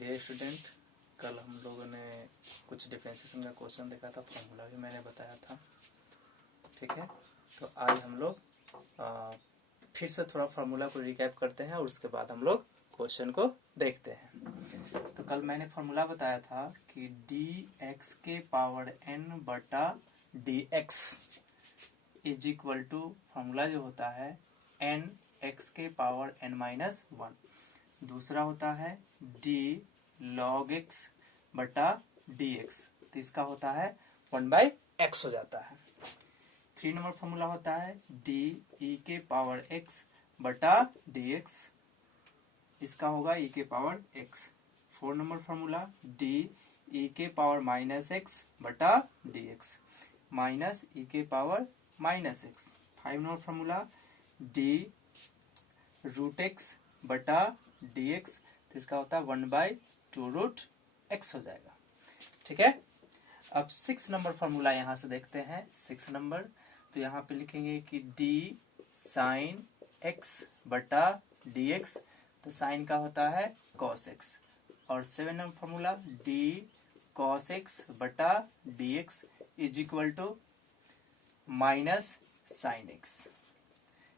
Dear student, कल हम लोगों ने कुछ डिफरेंशिएशन का क्वेश्चन देखा था, फॉर्मूला भी मैंने बताया था। ठीक है, तो आज हम लोग फिर से थोड़ा फार्मूला को रिकैप करते हैं और उसके बाद हम लोग क्वेश्चन को देखते हैं। तो कल मैंने फार्मूला बताया था कि dx के पावर n बटा dx is equal to, formula जो होता है n x के पावर n माइनस 1, दूसरा होता है d log x बटा dx, तो इसका होता है 1/x हो जाता है। 3 नंबर फॉर्मूला होता है d e के पावर x बटा dx, इसका होगा e के power x। 4 number formula d e के पावर माइनस x बटा dx माइनस e के power minus x। 5 number formula d root x बटा dx, तो इसका होता है 1/2 रूट x हो जाएगा। ठीक है, अब 6 नंबर फॉर्मूला यहाँ से देखते हैं। 6 नंबर, तो यहाँ पे लिखेंगे कि d साइन x बटा dx, तो साइन का होता है cos x। और 7 number formula d cos x बटा dx is equal to minus sine x।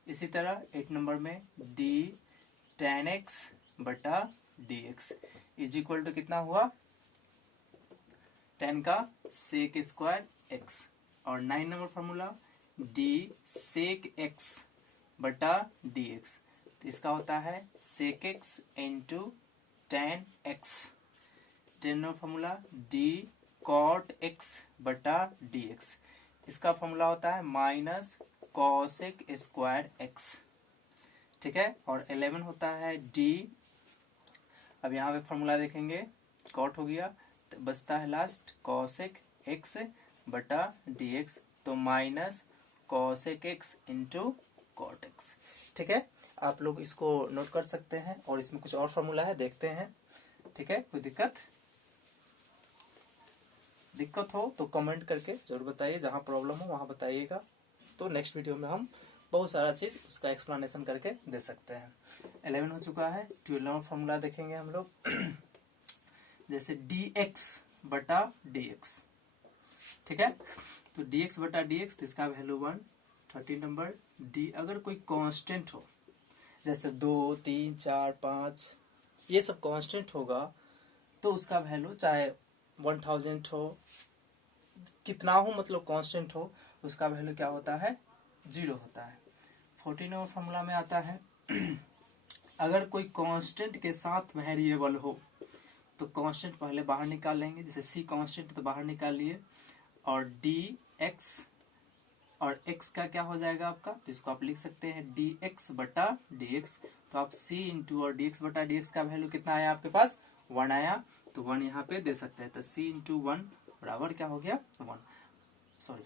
इसी तरह 8 नंबर में d tan x बटा dx इज इक्वल टू कितना हुआ, tan का sec स्क्वायर x। और 9 number formula d sec x बटा dx, तो इसका होता है sec x into tan x। 10 number formula d cot x बटा dx, इसका फॉर्मूला होता है माइनस cosec स्क्वायर x। ठीक है, और 11 होता है d, अब यहाँ पे फॉर्मूला देखेंगे, cot हो गया तो बचता है लास्ट cosec x बटा dx, तो minus cosec x into cot x। ठीक है, आप लोग इसको नोट कर सकते हैं और इसमें कुछ और फॉर्मूला है, देखते हैं। ठीक है, कोई दिक्कत हो तो कमेंट करके जरूर बताइए, जहाँ प्रॉब्लम हो वहाँ बताइएगा, तो नेक्स्ट वीडियो में हम बहुत सारा चीज उसका एक्सप्लेनेशन करके दे सकते हैं। 11 हो चुका है। 12 फॉर्मूला देखेंगे हम लोग जैसे dx बटा dx। ठीक है, तो dx बटा dx, तो इसका वैल्यू 1। 13 नंबर d, अगर कोई कांस्टेंट हो जैसे 2, 3, 4, 5, ये सब कांस्टेंट होगा, तो उसका वैल्यू चाहे 1000 हो, कितना हो, मतलब कांस्टेंट हो, उसका वैल्यू क्या होता है, 0 होता है। 14 नंबर फॉर्मूला में आता है अगर कोई कांस्टेंट के साथ वेरिएबल हो, तो कांस्टेंट पहले बाहर निकाल लेंगे, जैसे c कांस्टेंट तो बाहर निकाल लिए, और dx और x का क्या हो जाएगा आपका, तो इसको आप लिख सकते हैं dx बटा dx, तो आप c इंटू और dx बटा dx का वैल्यू कितना आया आपके पास, 1 आया, तो 1 यहाँ पे दे सकते हैं, तो c इंटू 1 बराबर क्या हो गया, 1, सॉरी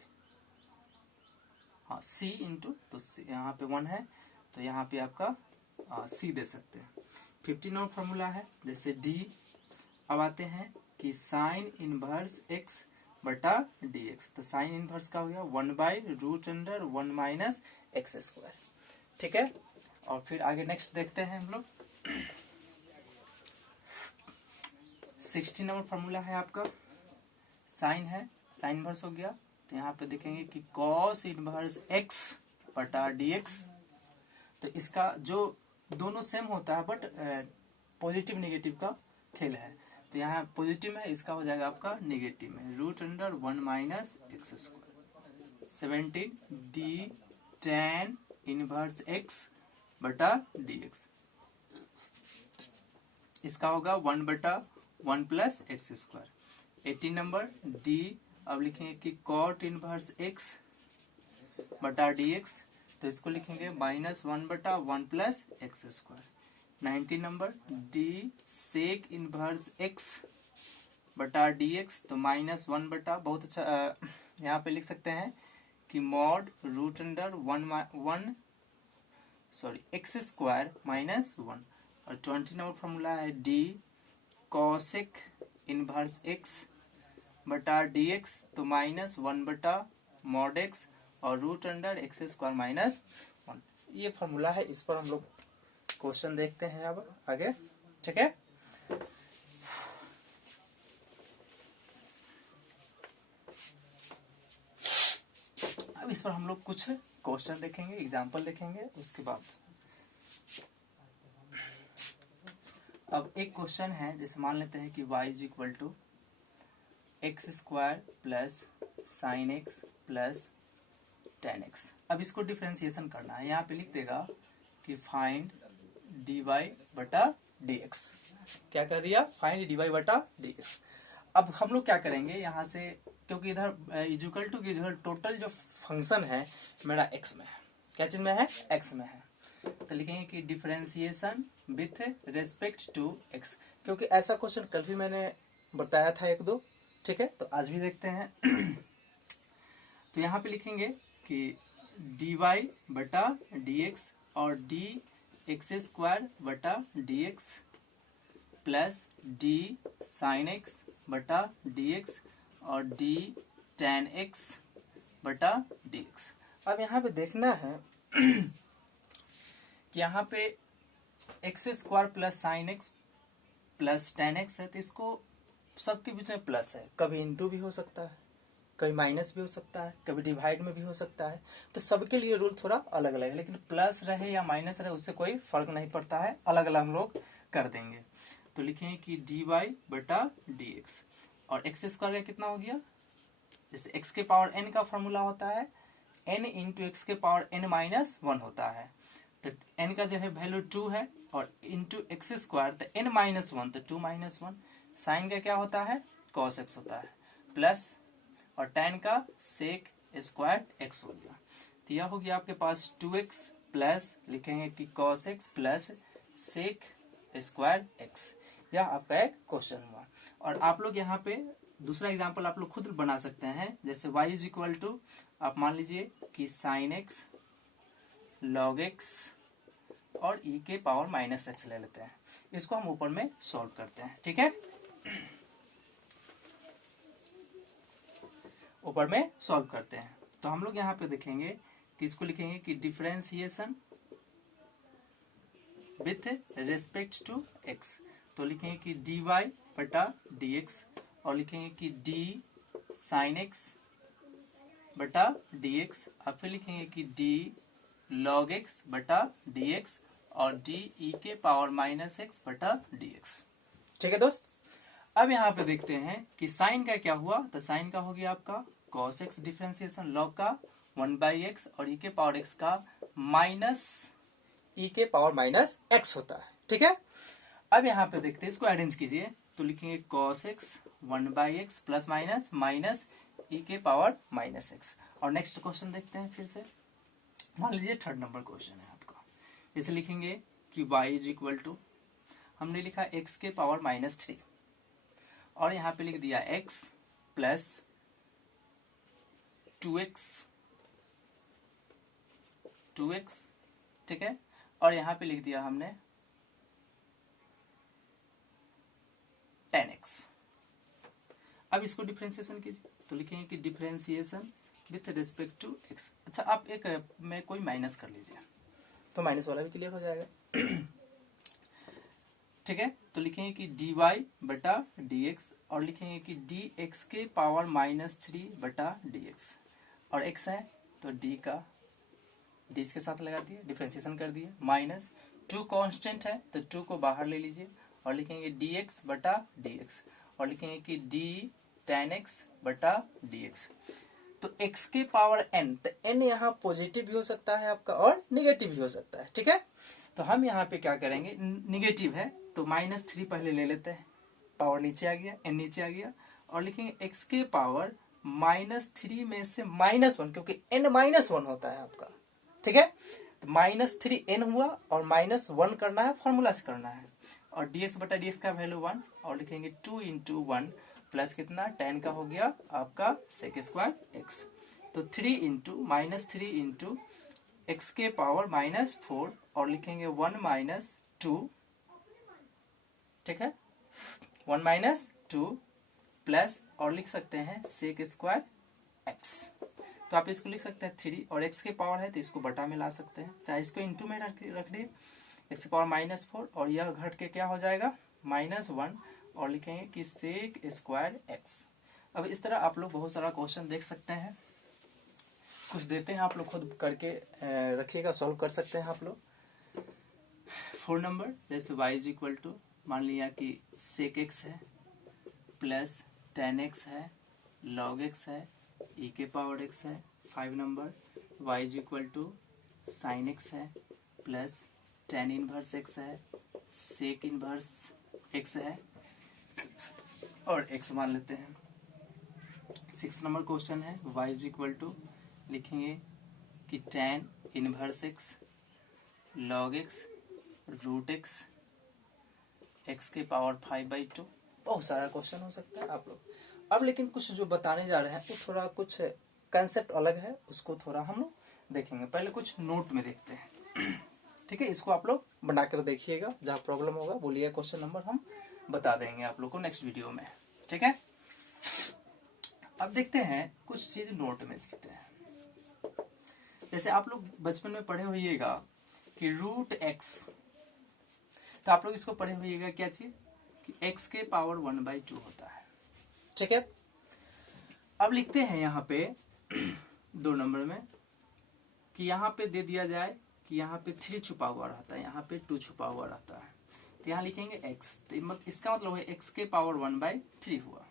हाँ c इंटू, तो यहाँ पे 1 है, तो यहाँ पे आपका c दे सकते हैं। 15 नंबर फॉर्मूला है जैसे d, अब आते हैं कि साइन इनवर्स x बटा dx, तो साइन इनवर्स का हो गया 1/√1 माइनस एक्स स्क्वायर। ठीक है, और फिर आगे नेक्स्ट देखते हैं हम लोग। 16 नंबर फॉर्मूला है आपका, साइन है, साइन इनवर्स हो गया, तो यहाँ पे देखेंगे कि cos इनवर्स x बटा dx, तो इसका जो दोनों सेम होता है बट पॉजिटिव निगेटिव का खेल है, तो यहाँ पॉजिटिव में, इसका हो जाएगा आपका निगेटिव में √1 minus x square. 17 d tan inverse x बटा dx, इसका होगा 1/1 plus x square. 18 number d, अब लिखेंगे कि cot इनवर्स x बटा dx, तो इसको लिखेंगे -1/1 plus x square. 19 number d sec inverse x बटा dx, तो -1 बटा, बहुत अच्छा, यहाँ पे लिख सकते हैं कि mod √1 sorry x square minus 1। और 20 नंबर फॉर्मूला है d cosec इनवर्स x बटा dx, तो -1 बटा mod x और √x स्क्वायर माइनस 1, ये फॉर्मूला है। इस पर हम लोग क्वेश्चन देखते हैं अब आगे। ठीक है, अब इस पर हम लोग कुछ क्वेश्चन देखेंगे, एग्जाम्पल देखेंगे उसके बाद। अब एक क्वेश्चन है, जैसे मान लेते हैं कि y is equal to x square plus sine x plus ten x. अब इसको डिफ्रेंसिएशन करना है। यहाँ पे लिख देगा कि फाइंड dy बटा dx। क्या कर दिया? फाइंड dy बटा dx। अब हम लोग क्या करेंगे यहाँ से, क्योंकि इधर इक्वल टू की इधर टोटल जो फंक्शन है मेरा x में है। क्या चीज में है? x में है। तो लिखेंगे कि differentiation with respect to x, क्योंकि ऐसा क्वेश्चन कल भी मैंने बताया था एक दो, ठीक है। तो आज भी देखते हैं। तो यहाँ पे लिखेंगे कि dy बटा dx और dx स्क्वायर बटा dx plus d sine x बटा dx और d tan x बटा dx। अब यहाँ पे देखना है कि यहाँ पे x square plus sine x plus ten x है, तो इसको सबके बीच में प्लस है। कभी इंटू भी हो सकता है, कभी माइनस भी हो सकता है, कभी डिवाइड में भी हो सकता है। तो सबके लिए रूल थोड़ा अलग अलग है, लेकिन प्लस रहे या माइनस रहे उससे कोई फर्क नहीं पड़ता है, अलग अलग हम लोग कर देंगे। तो लिखेंगे कि dy बटा dx और एक्स स्क्वायर का कितना हो गया, जैसे x के पावर n का फॉर्मूला होता है n इंटू एक्स के पावर n माइनस 1 होता है। तो n का जो है वैल्यू 2 है और इंटू एक्स स्क्वायर तो n माइनस 1 तो 2 माइनस 1। साइन का क्या होता है? cos x होता है, प्लस और tan का सेक स्क्वायर x हो गया। तो यह हो गया आपके पास 2x प्लस लिखेंगे कि cos x plus sec square x। यह आपका एक क्वेश्चन हुआ। और आप लोग यहाँ पे दूसरा एग्जांपल आप लोग खुद बना सकते हैं। जैसे y इज इक्वल टू आप मान लीजिए कि साइन x log x और e के पावर माइनस x ले लेते हैं। इसको हम ऊपर में सॉल्व करते हैं, ठीक है। ऊपर में सॉल्व करते हैं तो हम लोग यहाँ पे देखेंगे कि इसको लिखेंगे कि differentiation with respect to x। तो लिखेंगे कि dy बटा dx और लिखेंगे कि d साइन x बटा dx और फिर लिखेंगे कि d log x बटा dx और d e के पावर माइनस x बटा dx। ठीक है दोस्त। अब यहाँ पे देखते हैं कि साइन का क्या हुआ। तो साइन का हो गया आपका cos x डिफरेंशिएशन log का 1/x और e के पावर x का माइनस e के पावर माइनस x होता है, ठीक है। अब यहाँ पे देखते हैं, इसको अरेंज कीजिए। तो लिखेंगे cos x 1/x plus minus minus e के पावर माइनस x। और नेक्स्ट क्वेश्चन देखते हैं फिर से। मान लीजिए थर्ड नंबर क्वेश्चन है आपका। इसे लिखेंगे कि y इज इक्वल टू, हमने लिखा x के पावर माइनस 3 और यहाँ पे लिख दिया x प्लस 2x, ठीक है। और यहाँ पे लिख दिया हमने 10x। अब इसको डिफरेंशिएशन कीजिए। तो लिखेंगे कि differentiation with respect to x। अच्छा, आप एक में कोई माइनस कर लीजिए तो माइनस वाला भी क्लियर हो जाएगा। ठीक है। तो लिखेंगे कि dy बटा dx और लिखेंगे कि dx के पावर माइनस 3 बटा dx और x है तो d का d के साथ लगा दिए, डिफरेंशिएशन कर दिए। माइनस 2 कांस्टेंट है तो 2 को बाहर ले लीजिए और लिखेंगे dx बटा dx और लिखेंगे कि d tan x बटा dx। तो x के पावर n, तो n यहाँ पॉजिटिव भी हो सकता है आपका और निगेटिव भी हो सकता है, ठीक है। तो हम यहाँ पे क्या करेंगे, निगेटिव है तो माइनस 3 पहले ले लेते हैं, पावर नीचे आ गया, n नीचे आ गया और लिखेंगे x के पावर माइनस 3 में से माइनस 1, क्योंकि n माइनस 1 होता है आपका, ठीक है। तो माइनस 3n हुआ और माइनस 1 करना है, फॉर्मूला से करना है। और dx बटा dx का वैल्यू 1 और लिखेंगे 2 इंटू 1 प्लस कितना 10 का हो गया आपका सेक स्क्वायर x। तो 3 इंटू माइनस 3 इंटू एक्स के पावर माइनस 4 और लिखेंगे 1 माइनस 2, ठीक है, 1 माइनस 2 प्लस और लिख सकते हैं सेक स्क्वायर x। तो आप इसको लिख सकते हैं 3 और x के पावर है तो इसको बटा में ला सकते हैं, चाहे इसको इंटू में रख दिए x के पावर माइनस 4 और यह घट के क्या हो जाएगा माइनस 1 और लिखेंगे कि सेक स्क्वायर x। अब इस तरह आप लोग बहुत सारा क्वेश्चन देख सकते हैं। कुछ देते हैं, आप लोग खुद करके रखिएगा, सॉल्व कर सकते हैं आप लोग। 4 नंबर जैसे y इज इक्वल टू, मान लिया कि sec x है प्लस tan x है log x है e के पावर x है। 5 number y is equal to sin x है प्लस tan इनवर्स x है sec इनवर्स x है और x मान लेते हैं। 6 नंबर क्वेश्चन है y इज इक्वल टू, लिखेंगे कि tan inverse x log x root x x के पावर 5/2। बहुत सारा क्वेश्चन हो सकता है आप लोग। अब लेकिन कुछ जो बताने जा रहे हैं वो थोड़ा कुछ कंसेप्ट अलग है, उसको थोड़ा हम लोग देखेंगे। पहले कुछ नोट में देखते हैं, ठीक है। इसको आप लोग बनाकर देखिएगा, जहाँ प्रॉब्लम होगा बोलिए, क्वेश्चन नंबर हम बता देंगे आप लोग को नेक्स्ट वीडियो में, ठीक है। अब देखते हैं कुछ चीज नोट में देखते हैं। जैसे आप लोग बचपन में पढ़े होइएगा कि रूट एक्स, तो आप लोग इसको पढ़े होइएगा क्या चीज कि x के पावर 1/2 होता है, ठीक है। अब लिखते हैं यहाँ पे 2 नंबर में कि यहाँ पे दे दिया जाए कि यहाँ पे 3 छुपा हुआ रहता है, यहाँ पे 2 छुपा हुआ रहता है, तो यहाँ लिखेंगे x, तो इसका मतलब है x के पावर 1/3 हुआ।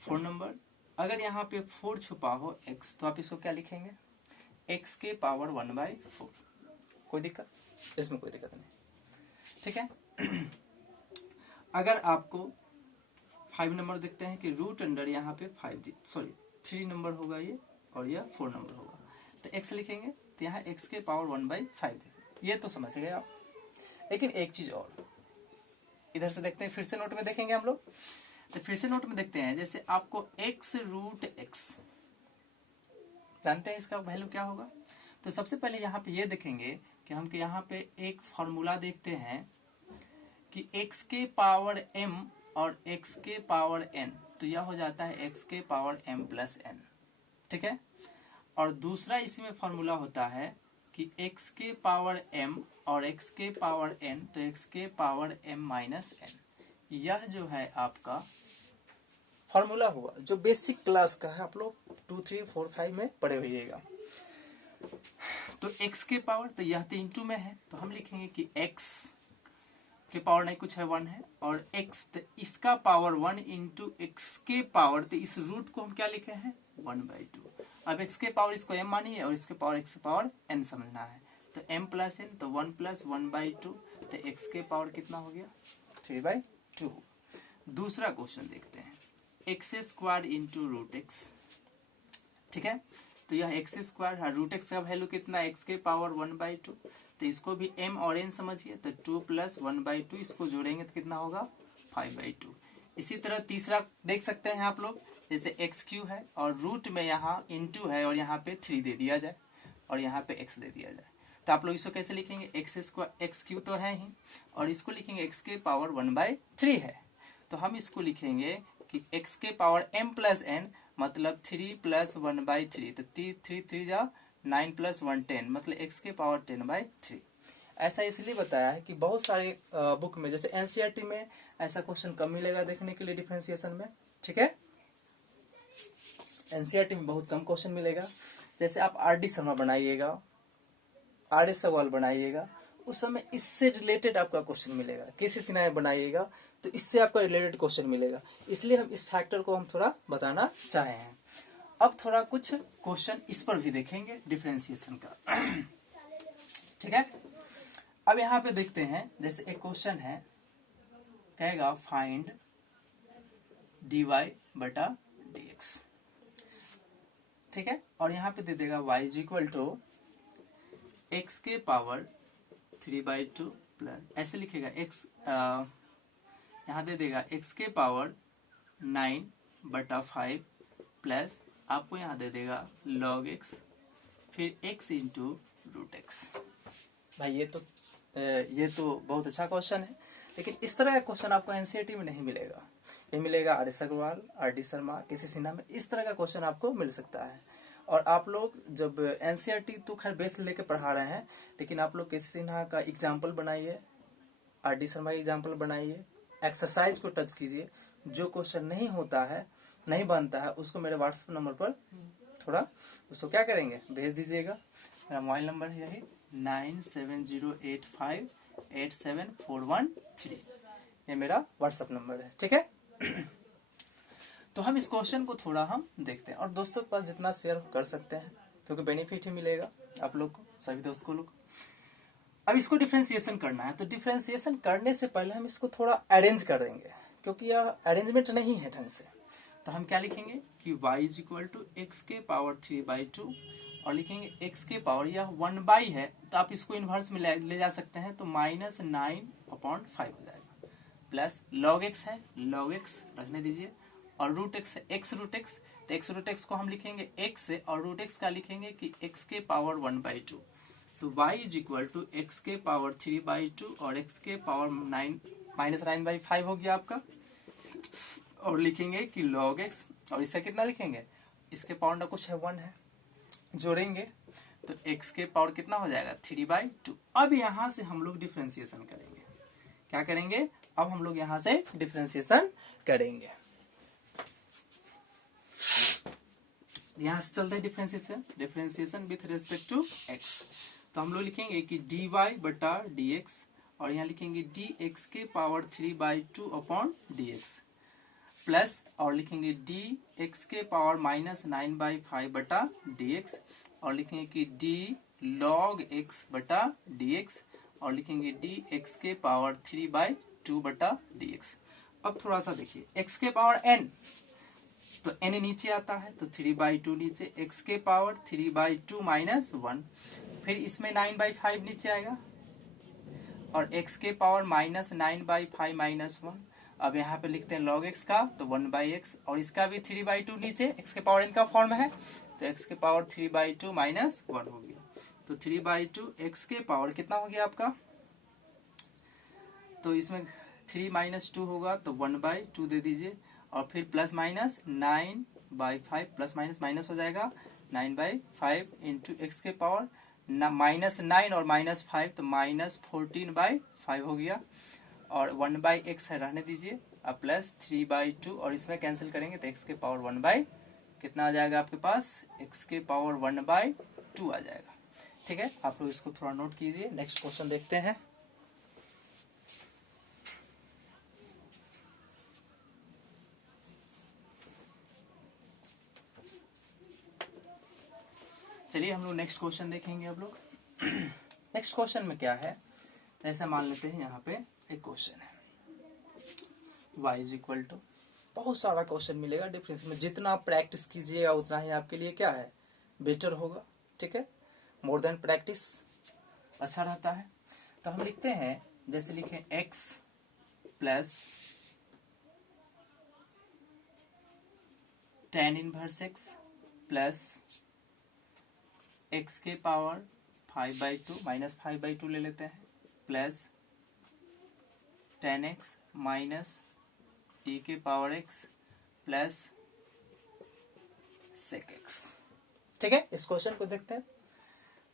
4 नंबर अगर यहाँ पे 4 छुपा हो x, तो आप इसको क्या लिखेंगे x के पावर 1/4। कोई दिक्कत इसमें? कोई दिक्कत नहीं, ठीक है। अगर आपको 5 नंबर देखते हैं कि रूट अंडर यहाँ पे 3 नंबर होगा ये, और यह 4 नंबर होगा, तो x लिखेंगे, तो यहाँ x के पावर 1/5, ये तो समझ गए आप। लेकिन एक चीज और इधर से देखते हैं, फिर से नोट में देखेंगे हम लोग। तो फिर से नोट में देखते हैं, जैसे आपको x रूट x जानते हैं इसका वैल्यू क्या होगा। तो सबसे पहले यहाँ पे ये देखेंगे कि हम यहाँ पे एक फॉर्मूला देखते हैं कि x के पावर m और x के पावर n, तो यह हो जाता है x के पावर m प्लस n, ठीक है। और दूसरा इसमें फॉर्मूला होता है कि x के पावर m और x के पावर n, तो x के पावर m माइनस n। यह जो है आपका फॉर्मूला हुआ जो बेसिक क्लास का है, आप लोग 2, 3, 4, 5 में पढ़े होइएगा। तो x के पावर, तो यह 3 में है, तो हम लिखेंगे कि x के पावर नहीं कुछ है 1 है, और x, तो इसका पावर 1 इंटू एक्स के पावर, तो इस रूट को हम क्या लिखे हैं 1/2। अब x के पावर इसको m मानिए और इसके पावर x के पावर n समझना है, तो m प्लस n, तो 1 प्लस 1/2, तो x के पावर कितना हो गया 3/2। दूसरा क्वेश्चन देखते हैं, x square into root x, ठीक है। तो यह एक्स स्क्वायर है, रूट एक्स का वैल्यू कितना x के पावर 1/2, तो इसको भी m और n समझिए, तो 2 प्लस 1/2, इसको जोड़ेंगे तो कितना होगा 5/2। इसी तरह तीसरा देख सकते हैं आप लोग, जैसे x³ है और रूट में यहाँ इंटू है और यहाँ पे 3 दे दिया जाए और यहाँ पे x दे दिया जाए, तो आप लोग इसको कैसे लिखेंगे, x³ तो है ही, और इसको लिखेंगे x के पावर 1/3 है, तो हम इसको लिखेंगे कि x के पावर m प्लस n, मतलब 3 प्लस 1/3, तो 3 जा 9 प्लस 1 10, मतलब x के पावर 10/3। ऐसा इसलिए बताया है कि बहुत सारे बुक में, जैसे एनसीईआरटी में ऐसा क्वेश्चन कम मिलेगा देखने के लिए डिफरेंशिएशन में, ठीक है। एनसीईआरटी में बहुत कम क्वेश्चन मिलेगा। जैसे आप आर.डी. शर्मा बनाइएगा, आर.एस. अग्रवाल बनाइएगा, उस समय इससे रिलेटेड आपका क्वेश्चन मिलेगा। किसी सिन्हा बनाइएगा तो इससे आपका रिलेटेड क्वेश्चन मिलेगा, इसलिए हम इस फैक्टर को हम थोड़ा बताना चाहे हैं। अब थोड़ा कुछ क्वेश्चन इस पर भी देखेंगे डिफरेंशिएशन का, ठीक है। अब यहाँ पे देखते हैं, जैसे एक क्वेश्चन है, कहेगा फाइंड dy/dx, ठीक है, और यहाँ पे दे देगा y is equal to x के पावर 3/2 प्लस, ऐसे लिखेगा x, यहाँ दे देगा x के पावर 9/5 प्लस आपको यहाँ दे देगा log x, फिर x इंटू रूट एक्स। भाई ये तो बहुत अच्छा क्वेश्चन है, लेकिन इस तरह का क्वेश्चन आपको एनसीईआरटी में नहीं मिलेगा। ये मिलेगा आर.एस. अग्रवाल, आर.डी. शर्मा, किसी सिन्हा में इस तरह का क्वेश्चन आपको मिल सकता है। और आप लोग जब एनसीईआरटी तो खैर बेस लेके पढ़ा रहे हैं, लेकिन आप लोग किसी सिन्हा का एग्जाम्पल बनाइए, आर.डी. शर्मा का एग्जाम्पल बनाइए, एक्सरसाइज को टच कीजिए। जो क्वेश्चन नहीं होता है, नहीं बनता है, उसको मेरे व्हाट्सएप नंबर पर थोड़ा उसको क्या करेंगे, भेज दीजिएगा। मेरा मोबाइल नंबर है यही 9708587413, ये मेरा व्हाट्सअप नंबर है, ठीक है। तो हम इस क्वेश्चन को थोड़ा हम देखते हैं, और दोस्तों के पास जितना शेयर कर सकते हैं, क्योंकि बेनिफिट ही मिलेगा आप लोग को, सभी दोस्त को लोग। अब इसको डिफ्रेंसिएशन करना है, तो डिफ्रेंसिएशन करने से पहले हम इसको थोड़ा अरेंज कर देंगे, क्योंकि यह अरेंजमेंट नहीं है ढंग से। तो हम क्या लिखेंगे कि y is equal to x के पावर 3/2, और लिखेंगे x के पावर, यह 1/, है तो आप इसको इन्वर्स में ले जा सकते हैं, तो -9/5 हो जाएगा, प्लस log x है, log x रखने दीजिए, और रूट एक्स है, x रूट एक्स, तो x रूट एक्स को हम लिखेंगे x से, और रूट एक्स का लिखेंगे कि x के पावर 1/2, तो y is equal to x के पावर 3/2 और x के पावर -9/5 हो गया आपका, और लिखेंगे कि log x, और इसका कितना लिखेंगे, इसके पावर ना कुछ है 1 है, जोड़ेंगे तो x के पावर कितना हो जाएगा 3/2। अब यहां से हम लोग डिफ्रेंसिएशन करेंगे, क्या करेंगे, अब हम लोग यहां से डिफ्रेंसिएशन करेंगे। यहां से चलते हैं differentiation with respect to x, तो हम लोग लिखेंगे कि dy बटा dx, और यहाँ लिखेंगे dx के पावर 3/2 अपॉन dx, प्लस और लिखेंगे dx के पावर -9/5 बटा dx, और लिखेंगे कि d log x बटा dx, और लिखेंगे dx के पावर 3/2 बटा dx। अब थोड़ा सा देखिए, x के पावर n, तो n नीचे आता है तो 3/2 नीचे, x के पावर 3/2 -1, फिर इसमें 9/5 नीचे आएगा, और x के पावर -9/5 -1। अब यहाँ पे लिखते हैं log x का, तो 1/x, और इसका भी 3/2 नीचे, x के पावर n का फॉर्म है, तो x के पावर 3/2 -1 हो गया, तो 3/2 x के पावर कितना हो गया आपका, तो इसमें 3 - 2 होगा, तो 1/2 दे दीजिए, और फिर plus minus 9/5, plus minus minus हो जाएगा, 9/5 इंटू एक्स के पावर -9 और -5, तो -14/5 हो गया, और 1/x है रहने दीजिए, अब प्लस 3/2, और इसमें कैंसिल करेंगे तो x के पावर 1/ कितना आ जाएगा आपके पास, x के पावर 1/2 आ जाएगा, ठीक है। आप लोग इसको थोड़ा नोट कीजिए। नेक्स्ट क्वेश्चन देखते हैं। चलिए हम लोग नेक्स्ट क्वेश्चन देखेंगे। अब लोग नेक्स्ट क्वेश्चन में क्या है, ऐसा मान लेते हैं यहाँ पे एक क्वेश्चन है y इज इक्वल टू, बहुत सारा क्वेश्चन मिलेगा डिफरेंस में, जितना आप प्रैक्टिस कीजिएगा उतना ही आपके लिए क्या है, बेटर होगा, ठीक है। मोर देन प्रैक्टिस अच्छा रहता है। तो हम लिखते हैं, जैसे लिखें x plus tan inverse x plus x के पावर 5/2 -5/2 ले लेते हैं, plus tan x minus e के power x plus sec x, ठीक है। इस क्वेश्चन को देखते हैं।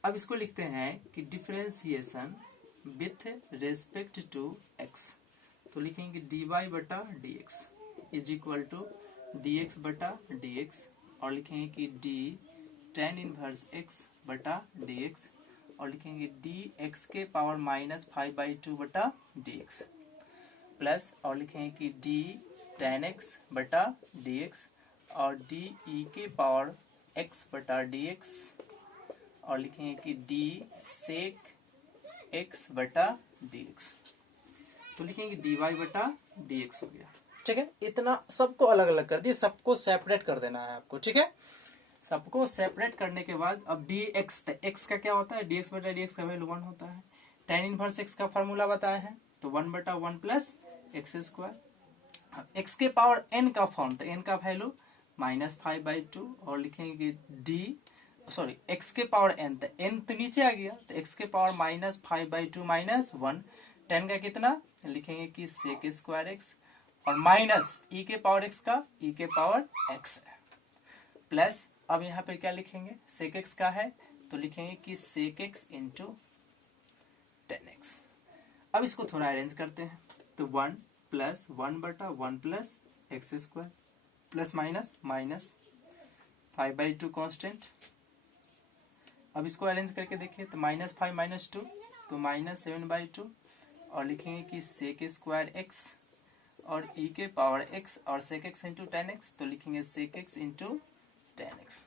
अब इसको लिखते हैं कि differentiation with respect to x, तो लिखेंगे dy बटा dx is equal to dx बटा dx, और लिखेंगे कि d tan इनवर्स x बटा dx, और लिखेंगे dx के पावर -5/2 बटा dx, प्लस और लिखेंगे कि d tan x बटा dx, और d e के पावर x बटा dx, और लिखेंगे कि d sec x बटा dx, तो लिखेंगे dy बटा dx हो गया, ठीक है। इतना सबको अलग अलग कर दिए, सबको सेपरेट कर देना है आपको, ठीक है। सबको सेपरेट करने के बाद अब dx, x का क्या होता है, dx बटा dx का वैल्यू 1 होता है। tan इनवर्स x का फार्मूला बताया है, तो 1/1 प्लस एक्स स्क्वायर। x के पावर n का फॉर्म, तो n का वैल्यू -5/2, और लिखेंगे x के पावर n, तो n तो नीचे आ गया, तो x के पावर -5/2 -1, tan का कितना लिखेंगे कि sec स्क्वायर x, और माइनस e के पावर x का e के पावर x है, प्लस अब यहाँ पे क्या लिखेंगे, sec x का है तो लिखेंगे कि sec x into tan x। अब इसको थोड़ा अरेंज करते हैं, तो 1 plus 1/1 plus x square, plus minus minus, 5/2 constant. अब इसको अरेंज करके देखिए तो -5 -2 तो -7/2 और लिखेंगे कि sec स्क्वायर x और e के पावर x और sec x into ten x तो लिखेंगे sec x into ten x.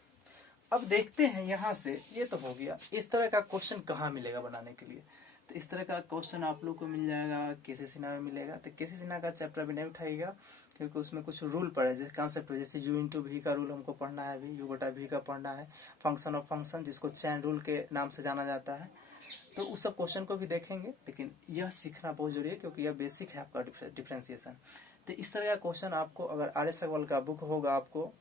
अब देखते हैं यहाँ से, ये तो हो गया। इस तरह का क्वेश्चन कहाँ मिलेगा बनाने के लिए? तो इस तरह का क्वेश्चन आप लोग को मिल जाएगा केसी सिन्हा में मिलेगा। तो केसी सिन्हा का चैप्टर भी नहीं उठाइएगा क्योंकि उसमें कुछ रूल पड़े, जैसे कॉन्सेप्ट, जैसे u इंटू वी का रूल हमको पढ़ना है, अभी u बटा वी का पढ़ना है, फंक्शन ऑफ फंक्शन जिसको चैन रूल के नाम से जाना जाता है, तो उस सब क्वेश्चन को भी देखेंगे। लेकिन यह सीखना बहुत जरूरी है क्योंकि यह बेसिक है आपका डिफ्रेंसिएशन। तो इस तरह का क्वेश्चन आपको अगर आर.एस. अग्रवाल का बुक होगा आपको,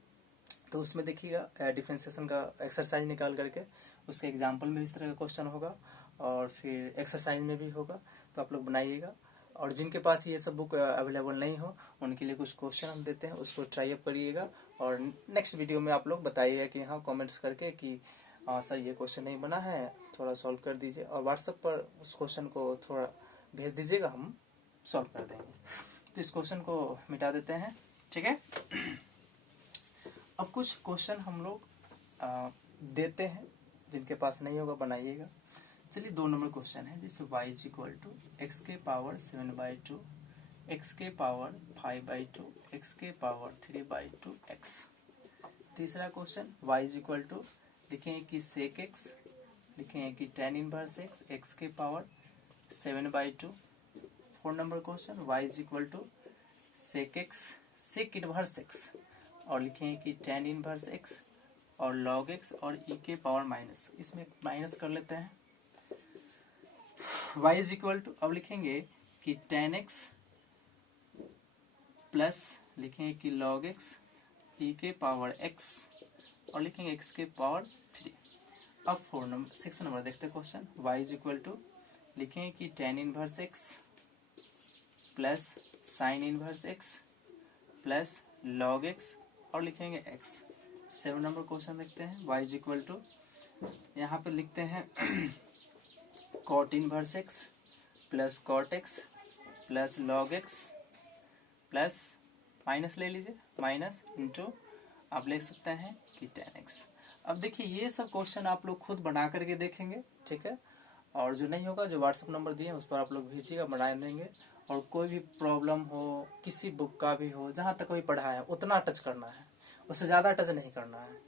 तो उसमें देखिएगा डिफ्रेंसिएशन का एक्सरसाइज निकाल करके उसके एग्जाम्पल में इस तरह का क्वेश्चन होगा और फिर एक्सरसाइज में भी होगा, तो आप लोग बनाइएगा। और जिनके पास ये सब बुक अवेलेबल नहीं हो उनके लिए कुछ क्वेश्चन हम देते हैं, उसको ट्राई अप करिएगा और नेक्स्ट वीडियो में आप लोग बताइएगा कि हाँ कमेंट्स करके कि सर ये क्वेश्चन नहीं बना है, थोड़ा सॉल्व कर दीजिए, और व्हाट्सएप पर उस क्वेश्चन को थोड़ा भेज दीजिएगा, हम सॉल्व कर देंगे। तो इस क्वेश्चन को मिटा देते हैं, ठीक है। अब कुछ क्वेश्चन हम लोग देते हैं, जिनके पास नहीं होगा बनाइएगा। चलिए 2 नंबर क्वेश्चन है, जैसे y is equal to x के पावर 7/2, एक्स के पावर 5/2, एक्स के पावर 3/2 एक्स। तीसरा question y is equal to लिखेंगे कि सेक एक्स, लिखेंगे कि tan इनवर्स एक्स, एक्स के power 7/2। 4 number question y is equal to sec x, sec inverse x और लिखेंगे कि tan इनवर्स एक्स और log x और e के पावर माइनस, इसमें माइनस कर लेते हैं। y इज इक्वल टू अब लिखेंगे कि tan x प्लस लिखेंगे कि log x e के पावर x और लिखेंगे x के पावर 3। अब 6 नंबर देखते हैं question. y is equal to लिखेंगे कि tan inverse x plus sine inverse x plus log x और लिखेंगे x। 7 नंबर क्वेश्चन देखते हैं। y इज इक्वल टू यहाँ पे लिखते हैं cot inverse x plus cot x plus log x plus minus ले लीजिए, माइनस इंटू आप लिख सकते हैं कि tan x। अब देखिए ये सब क्वेश्चन आप लोग खुद बना करके देखेंगे, ठीक है। और जो नहीं होगा, जो व्हाट्सएप नंबर दिए उस पर आप लोग भेजिएगा, बना देंगे। और कोई भी प्रॉब्लम हो, किसी बुक का भी हो, जहाँ तक कोई पढ़ा है उतना टच करना है, उससे ज़्यादा टच नहीं करना है।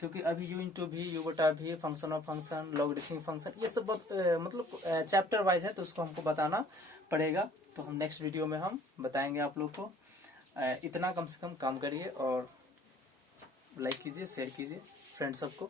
क्योंकि अभी u इंटू भी, u बटा भी, function of function, logarithmic function, ये सब मतलब चैप्टर वाइज है, तो उसको हमको बताना पड़ेगा। तो हम नेक्स्ट वीडियो में हम बताएंगे आप लोग को। इतना कम से कम काम करिए और लाइक कीजिए, शेयर कीजिए फ्रेंड सबको।